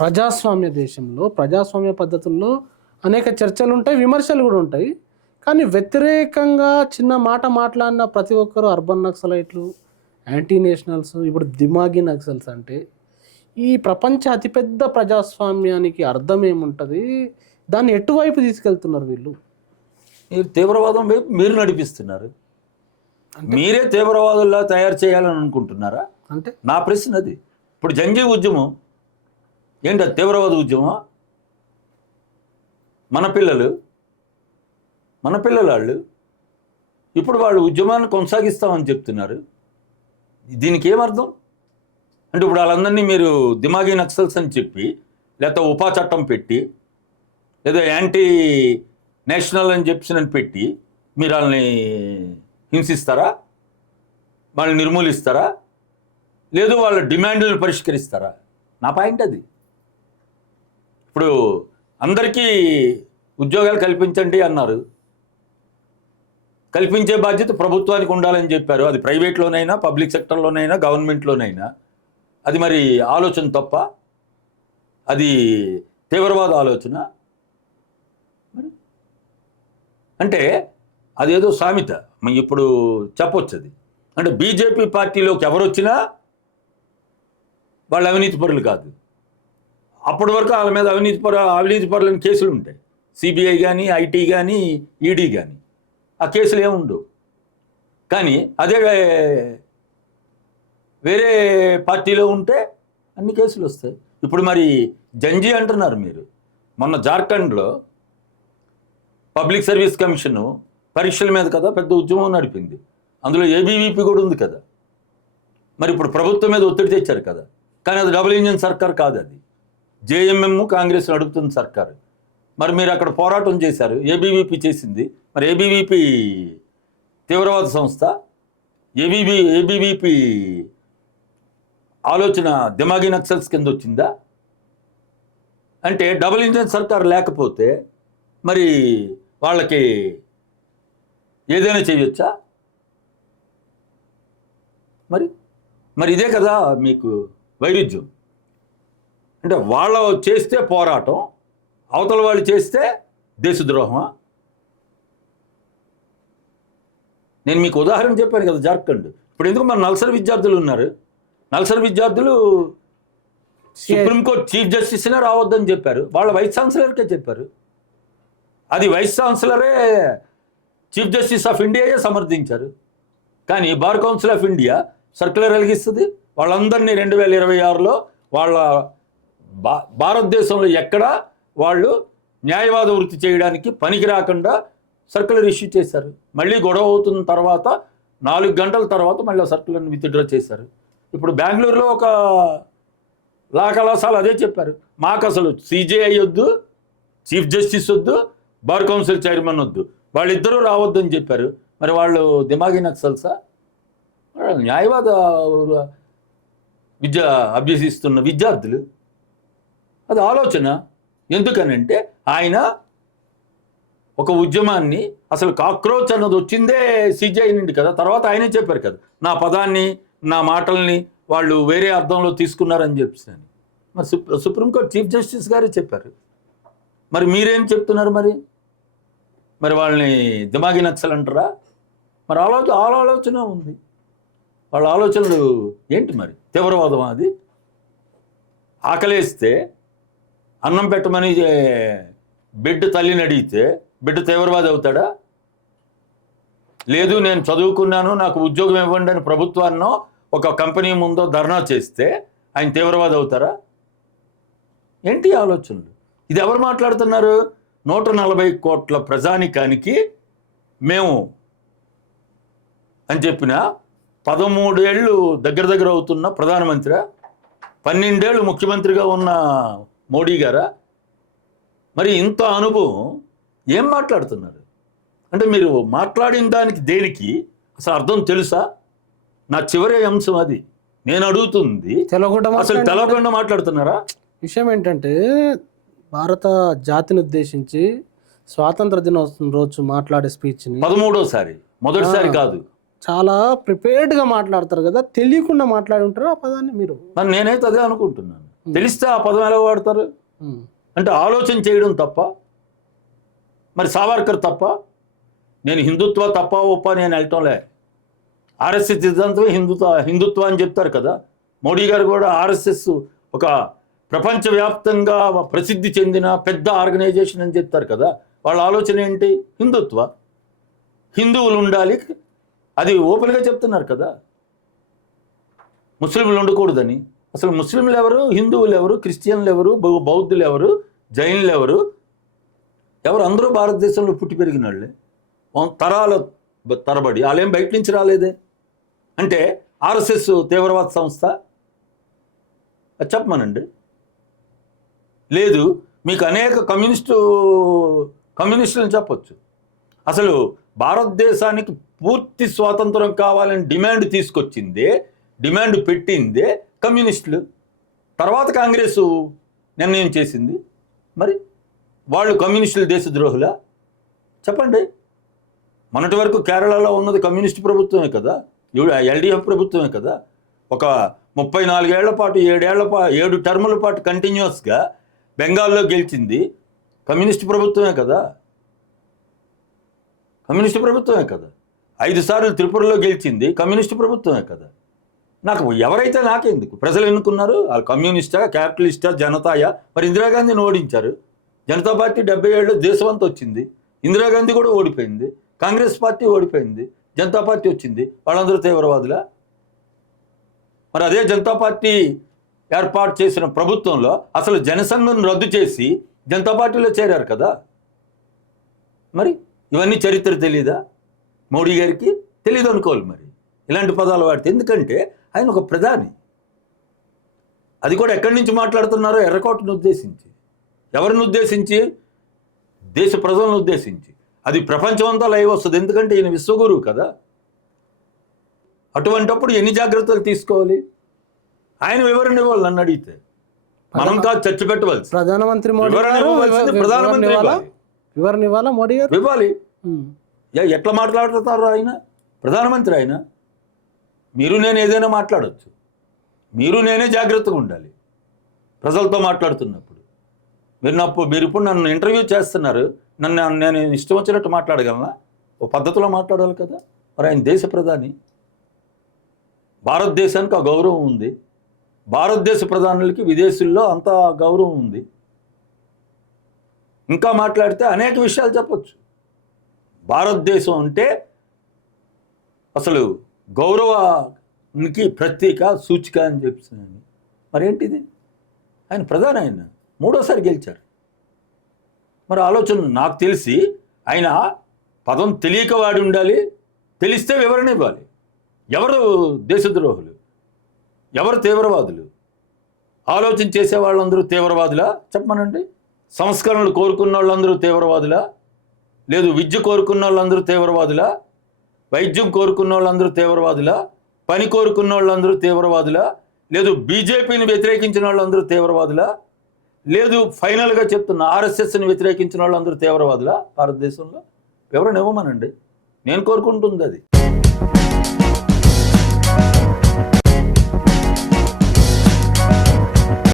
ప్రజాస్వామ్య దేశంలో ప్రజాస్వామ్య పద్ధతుల్లో అనేక చర్చలు ఉంటాయి, విమర్శలు కూడా ఉంటాయి. కానీ వ్యతిరేకంగా చిన్న మాట మాట్లాడిన ప్రతి ఒక్కరు అర్బన్ నక్సలైట్లు, యాంటీ నేషనల్స్, ఇప్పుడు దిమాగి నక్సల్స్ అంటే ఈ ప్రపంచ అతిపెద్ద ప్రజాస్వామ్యానికి అర్థం ఏముంటుంది? దాన్ని ఎటువైపు తీసుకెళ్తున్నారు వీళ్ళు? మీరు తీవ్రవాదం వైపు మీరు నడిపిస్తున్నారు. మీరే తీవ్రవాదుల్లా తయారు చేయాలని అనుకుంటున్నారా? అంటే నా ప్రశ్న అది. ఇప్పుడు జంగీ ఉద్యమం ఏంటి? అది తీవ్రవాద ఉద్యమం. మన పిల్లలు వాళ్ళు ఇప్పుడు వాళ్ళు ఉద్యమాన్ని కొనసాగిస్తామని చెప్తున్నారు. దీనికి ఏమర్థం? అంటే ఇప్పుడు వాళ్ళందరినీ మీరు దిమాగి నక్సల్స్ అని చెప్పి, లేకపోతే ఉపా చట్టం పెట్టి, లేదా యాంటీ నేషనల్ అని చెప్పి పెట్టి మీరు వాళ్ళని హింసిస్తారా? వాళ్ళని నిర్మూలిస్తారా? లేదు వాళ్ళ డిమాండ్లను పరిష్కరిస్తారా? నా పాయింట్ అది. ఇప్పుడు అందరికీ ఉద్యోగాలు కల్పించండి అన్నారు. కల్పించే బాధ్యత ప్రభుత్వానికి ఉండాలని చెప్పారు. అది ప్రైవేట్లోనైనా, పబ్లిక్ సెక్టర్లోనైనా, గవర్నమెంట్లోనైనా. అది మరి ఆలోచన తప్ప? అది తీవ్రవాద ఆలోచన. మరి అంటే అదేదో సామెత ఇప్పుడు చెప్పొచ్చు. అది అంటే బీజేపీ పార్టీలోకి ఎవరు వచ్చినా వాళ్ళు అవినీతి పరులు కాదు. అప్పటి వరకు వాళ్ళ మీద అవినీతి పరులని కేసులు ఉంటాయి. సిబిఐ కానీ, ఐటీ కానీ, ఈడీ కానీ. ఆ కేసులు ఏముండవు. కానీ అదే వేరే పార్టీలో ఉంటే అన్ని కేసులు వస్తాయి. ఇప్పుడు మరి జంజీ అంటున్నారు మీరు. మొన్న జార్ఖండ్లో పబ్లిక్ సర్వీస్ కమిషను పరీక్షల మీద కదా పెద్ద ఉద్యమం నడిపింది. అందులో ఏబీవీపీ కూడా ఉంది కదా. మరి ఇప్పుడు ప్రభుత్వం మీద ఒత్తిడి తెచ్చారు కదా. కానీ అది డబుల్ ఇంజిన్ సర్కార్ కాదు. అది జేఎంఎం కాంగ్రెస్ నడుపుతున్న సర్కారు. మరి మీరు అక్కడ పోరాటం చేశారు. ఏబీవీపీ చేసింది. మరి ఏబీవీపీ తీవ్రవాద సంస్థ? ఏబీవీపీ ఆలోచన దిమాగి నక్సల్స్ కింద వచ్చిందా? అంటే డబుల్ ఇంజిన్ సర్కార్ లేకపోతే మరి వాళ్ళకి ఏదైనా చేయొచ్చా? మరి ఇదే కదా మీకు వైరుధ్యం. అంటే వాళ్ళు చేస్తే పోరాటం, అవతల వాళ్ళు చేస్తే దేశద్రోహమా? నేను మీకు ఉదాహరణ చెప్పాను కదా, జార్ఖండ్. ఇప్పుడు ఎందుకు మన నల్సర్ విద్యార్థులు ఉన్నారు. నల్సర్ విద్యార్థులు సుప్రీంకోర్టు చీఫ్ జస్టిస్నే రావద్దని చెప్పారు. వాళ్ళ వైస్ ఛాన్సలర్కే చెప్పారు. అది వైస్ ఛాన్సలరే చీఫ్ జస్టిస్ ఆఫ్ ఇండియాయే సమర్థించారు. కానీ bar council of India circular వెలిగిస్తుంది. వాళ్ళందరినీ 2026లో వాళ్ళ భారతదేశంలో ఎక్కడ వాళ్ళు న్యాయవాద వృత్తి చేయడానికి పనికి రాకుండా సర్క్యులర్ ఇష్యూ చేశారు. మళ్ళీ గొడవ అవుతున్న తర్వాత 4 గంటల తర్వాత మళ్ళీ సర్క్యులర్ని విత్డ్రా చేశారు. ఇప్పుడు బెంగళూరులో ఒక లా కళాశాల అదే చెప్పారు. మాకు అసలు సిజేఐ వద్దు, చీఫ్ జస్టిస్ వద్దు, బార్ కౌన్సిల్ చైర్మన్ వద్దు, వాళ్ళిద్దరూ రావద్దని చెప్పారు. మరి వాళ్ళు దిమాగి నక్సల్సా? న్యాయవాద విద్య అభ్యసిస్తున్న విద్యార్థులు. అది ఆలోచన. ఎందుకనంటే ఆయన ఒక ఉద్యమాన్ని, అసలు కాక్రోచ్ అన్నది వచ్చిందే సిజేఐ నుండి కదా. తర్వాత ఆయనే చెప్పారు కదా, నా పదాన్ని, నా మాటల్ని వాళ్ళు వేరే అర్థంలో తీసుకున్నారని చెప్పి. మరి సుప్రీంకోర్టు చీఫ్ జస్టిస్ గారే చెప్పారు. మరి మీరేం చెప్తున్నారు? మరి వాళ్ళని దిమాగి నక్సల్ అంటారా? మరి ఆలోచన ఉంది. వాళ్ళ ఆలోచనలు ఏంటి? మరి తీవ్రవాదం. అది ఆకలేస్తే అన్నం పెట్టమని బిడ్డ తల్లిని అడిగితే బిడ్డ తీవ్రవాది అవుతాడా? లేదు, నేను చదువుకున్నాను, నాకు ఉద్యోగం ఇవ్వండి అని ప్రభుత్వాన్నో ఒక కంపెనీ ముందో ధర్నా చేస్తే ఆయన తీవ్రవాది అవుతారా? ఏంటి ఆలోచనలు? ఇది ఎవరు మాట్లాడుతున్నారు? 140 కోట్ల ప్రజానికానికి మేము అని చెప్పిన 13 ఏళ్ళు దగ్గర అవుతున్న ప్రధానమంత్రి, 12 ఏళ్ళు ముఖ్యమంత్రిగా ఉన్న మోడీ గారా? మరి ఇంత అనుభవం ఏం మాట్లాడుతున్నారు? అంటే మీరు మాట్లాడిన దానికి దేనికి అసలు అర్థం తెలుసా? నా చివరి అంశం అది. నేను అడుగుతుంది, అసలు తెలవకుండా మాట్లాడుతున్నారా? విషయం ఏంటంటే, భారత జాతిని ఉద్దేశించి స్వాతంత్ర దినోత్సవం రోజు మాట్లాడే స్పీచ్ని 13వసారి, మొదటిసారి కాదు, చాలా ప్రిపేర్డ్గా మాట్లాడతారు కదా. తెలియకుండా మాట్లాడి ఉంటారు ఆ పదాన్ని మీరు. నేనైతే అదే అనుకుంటున్నాను. తెలిస్తే ఆ పదం ఎలా వాడతారు? అంటే ఆలోచన చేయడం తప్ప, మరి సావర్కర్ తప్ప, నేను హిందుత్వ తప్ప ఒప్ప నేను వెళ్ళటంలే. ఆర్ఎస్ఎస్ సిద్ధాంతమే హిందుత్వ అని చెప్తారు కదా. మోడీ గారు కూడా ఆర్ఎస్ఎస్ ఒక ప్రపంచవ్యాప్తంగా ప్రసిద్ధి చెందిన పెద్ద ఆర్గనైజేషన్ అని చెప్తారు కదా. వాళ్ళ ఆలోచన ఏంటి? హిందుత్వ, హిందువులు ఉండాలి, అది ఓపెన్గా చెప్తున్నారు కదా. ముస్లింలు ఉండకూడదని. అసలు ముస్లింలు ఎవరు, హిందువులు ఎవరు, క్రిస్టియన్లు ఎవరు, బౌద్ధులు ఎవరు, జైన్లు ఎవరు? అందరూ భారతదేశంలో పుట్టి పెరిగిన వాళ్ళే, తరాల తరబడి. వాళ్ళేం బయట నుంచి రాలేదే. అంటే ఆర్ఎస్ఎస్ తీవ్రవాద సంస్థ అది చెప్పమనండి. లేదు, మీకు అనేక కమ్యూనిస్టులను చెప్పొచ్చు. అసలు భారతదేశానికి పూర్తి స్వాతంత్రం కావాలని డిమాండ్ పెట్టిందే కమ్యూనిస్టులు. తర్వాత కాంగ్రెస్ నిర్ణయం చేసింది. మరి వాళ్ళు కమ్యూనిస్టులు దేశద్రోహులా? చెప్పండి. మొన్నటి వరకు కేరళలో ఉన్నది కమ్యూనిస్ట్ ప్రభుత్వమే కదా, ఎల్డిఎఫ్ ప్రభుత్వమే కదా. ఒక 34 ఏళ్ల పాటు 7 టర్ముల పాటు కంటిన్యూస్గా బెంగాల్లో గెలిచింది కమ్యూనిస్ట్ ప్రభుత్వమే కదా. 5 సార్లు త్రిపురలో గెలిచింది కమ్యూనిస్ట్ ప్రభుత్వమే కదా. ఎవరైతే నాకెందుకు? ప్రజలు ఎన్నుకున్నారు. వాళ్ళు కమ్యూనిస్టా, క్యాపిటలిస్టా, జనతాయా? మరి ఇందిరాగాంధీని ఓడించారు. జనతా పార్టీ 70 ఏళ్ళు దేశమంతా వచ్చింది. ఇందిరాగాంధీ కూడా ఓడిపోయింది. కాంగ్రెస్ పార్టీ ఓడిపోయింది. జనతా పార్టీ వచ్చింది. వాళ్ళందరూ తీవ్రవాదులా? మరి అదే జనతా పార్టీ ఏర్పాటు చేసిన ప్రభుత్వంలో అసలు జనసంఘం రద్దు చేసి జనతా పార్టీలో చేరారు కదా. మరి ఇవన్నీ చరిత్ర తెలీదా మోడీ గారికి? తెలీదు అనుకోవాలి. మరి ఇలాంటి పదాలు వాడితే. ఎందుకంటే ఆయన ఒక ప్రధాని. అది కూడా ఎక్కడి నుంచి మాట్లాడుతున్నారో? ఎర్రకోటను ఉద్దేశించి. ఎవరిని ఉద్దేశించి? దేశ ప్రజలను ఉద్దేశించి. అది ప్రపంచమంతా లైవ్ వస్తుంది. ఎందుకంటే ఈయన విశ్వగురువు కదా. అటువంటప్పుడు ఎన్ని జాగ్రత్తలు తీసుకోవాలి? ఆయన వివరణ ఇవ్వాలి. నన్ను అడిగితే మనం కాదు చర్చ పెట్టవలసి. ప్రధానమంత్రి ప్రధానమంత్రి వివరణ ఇవ్వాలా? మోడీ గారు ఇవ్వాలి. ఎట్లా మాట్లాడుతున్నారు ఆయన? ప్రధానమంత్రి ఆయన. మీరు నేను ఏదైనా మాట్లాడవచ్చు. మీరు నేనే జాగ్రత్తగా ఉండాలి ప్రజలతో మాట్లాడుతున్నప్పుడు. మీరు ఇప్పుడు నన్ను ఇంటర్వ్యూ చేస్తున్నారు. నేను ఇష్టం వచ్చినట్టు మాట్లాడగలనా? ఓ పద్ధతిలో మాట్లాడాలి కదా. మరి ఆయన దేశ ప్రధాని. భారతదేశానికి ఆ గౌరవం ఉంది. భారతదేశ ప్రధానులకి విదేశీల్లో అంత గౌరవం ఉంది. ఇంకా మాట్లాడితే అనేక విషయాలు చెప్పచ్చు. భారతదేశం అంటే అసలు గౌరవానికి ప్రతీక, సూచిక అని చెప్తున్నాను. మరేంటిది? ఆయన ప్రధాని. ఆయన 3వ సారి గెలిచారు. మరి ఆలోచన నాకు తెలిసి ఆయన పదం తెలియక వాడి ఉండాలి. తెలిస్తే వివరణ ఇవ్వాలి. ఎవరు దేశద్రోహులు, ఎవరు తీవ్రవాదులు? ఆలోచన చేసే వాళ్ళందరూ తీవ్రవాదులా? చెప్పమనండి. సంస్కరణలు కోరుకున్న వాళ్ళందరూ తీవ్రవాదులా? లేదు విద్య కోరుకున్న వాళ్ళందరూ తీవ్రవాదులా? వైద్యం కోరుకున్న వాళ్ళందరూ తీవ్రవాదులా? పని కోరుకున్న వాళ్ళందరూ తీవ్రవాదులా? లేదు బీజేపీని వ్యతిరేకించిన వాళ్ళందరూ తీవ్రవాదులా? లేదు ఫైనల్గా చెప్తున్న ఆర్ఎస్ఎస్ని వ్యతిరేకించిన వాళ్ళందరూ తీవ్రవాదులా? భారతదేశంలో వివరణ ఇవ్వమనండి. నేను కోరుకుంటుంది అది.